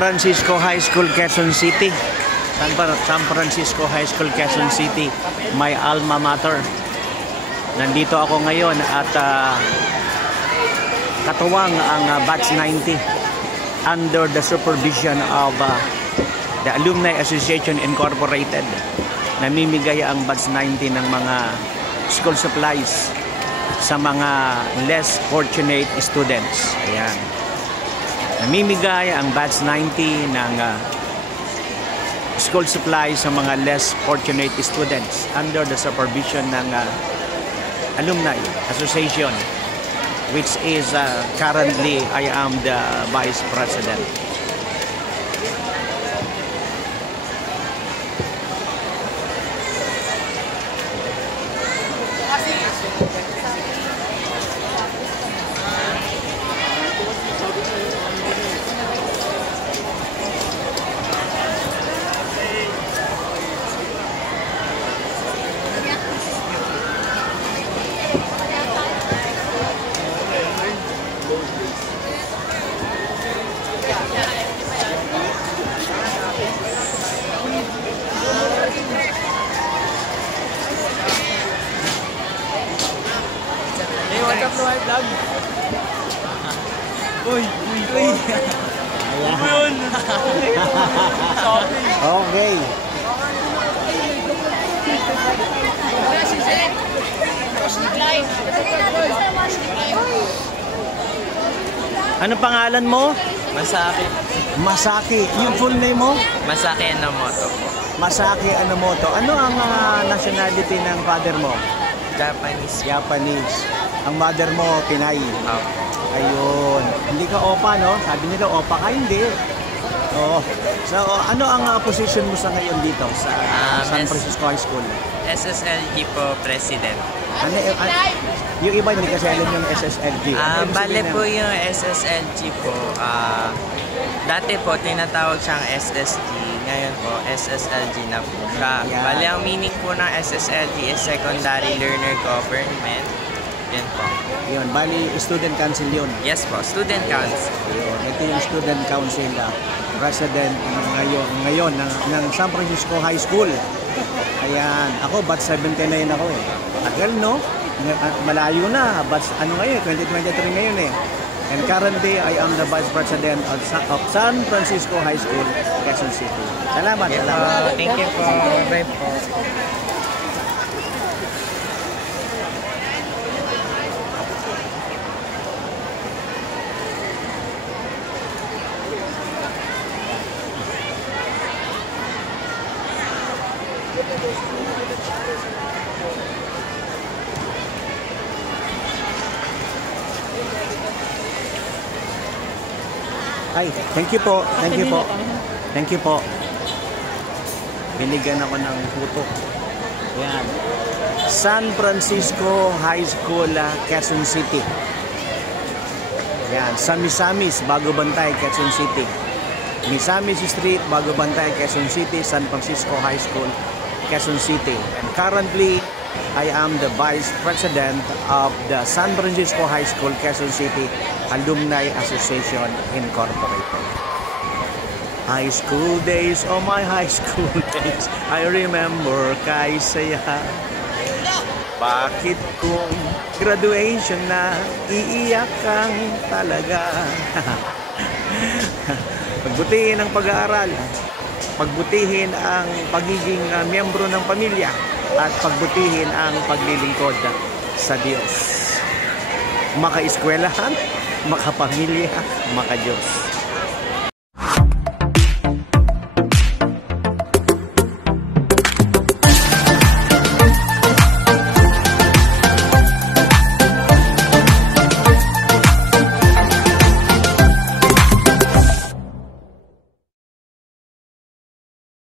Francisco High School, Quezon City. San Francisco High School, Quezon City, my alma mater. Nandito ako ngayon at katuwang ang Batch 90 under the supervision of the Alumni Association Incorporated. Namimigay ang Batch 90 ng mga school supplies sa mga less fortunate students. Ayan. Namimigay ang Batch 90 ng school supplies sa mga less fortunate students under the supervision ng Alumni Association, which is currently I am the Vice President. What's up, Roy Vlog? Uy! Ayan. Okay. Ano pangalan mo? Masaki. Masaki. Yung full name mo? Masaki Enomoto po. Masaki Enomoto. Ano ang nationality ng father mo? Japanese. Japanese. Ang mother mo, Pinay. Opo. Ayun. Hindi ka opa, no? Sabi nila, opa ka, hindi. Oo. So, ano ang position mo sa ngayon dito sa San Francisco High School? SSLG po, President. Ano, yung iba hindi kasi alam yung SSLG. Bale po yung SSLG po. Dati po, tinatawag siyang SSG. Ngayon po, SSLG na po siya. Yeah. Bale, ang meaning po ng SSLG is Secondary Learner Government. Yan po. Yun, bali, student council yun. Yes po, Student Council. Yun, ito yung student council president ngayon ng San Francisco High School. Ayan, ako batch 79 ako eh. Tagal, no? Malayo na, batch ano ngayon, 2023 ngayon eh. And currently, I am the Vice President of San Francisco High School, Quezon City. Salamat, Okay, salamat. thank you po. Bye po. Ay, thank you po. Thank you po. Thank you po. Binigyan ako ng puto. Ayan. San Francisco High School, Quezon City. Ayan. Sa Misamis, Bago Bantay, Quezon City. Misamis Street, Bago Bantay, Quezon City, San Francisco High School, Quezon City. And currently, I am the Vice President of the San Francisco High School, Quezon City Alumni Association Incorporated. High school days, oh my high school days, I remember kay saya. Bakit kung graduation na, iiyak kang talaga? Pagbutihin ang pag-aaral, pagbutihin ang pagiging miyembro ng pamilya, at pagbutihin ang paglilingkod sa Diyos. Maka-eskwelahan, makapamilya, maka-Diyos.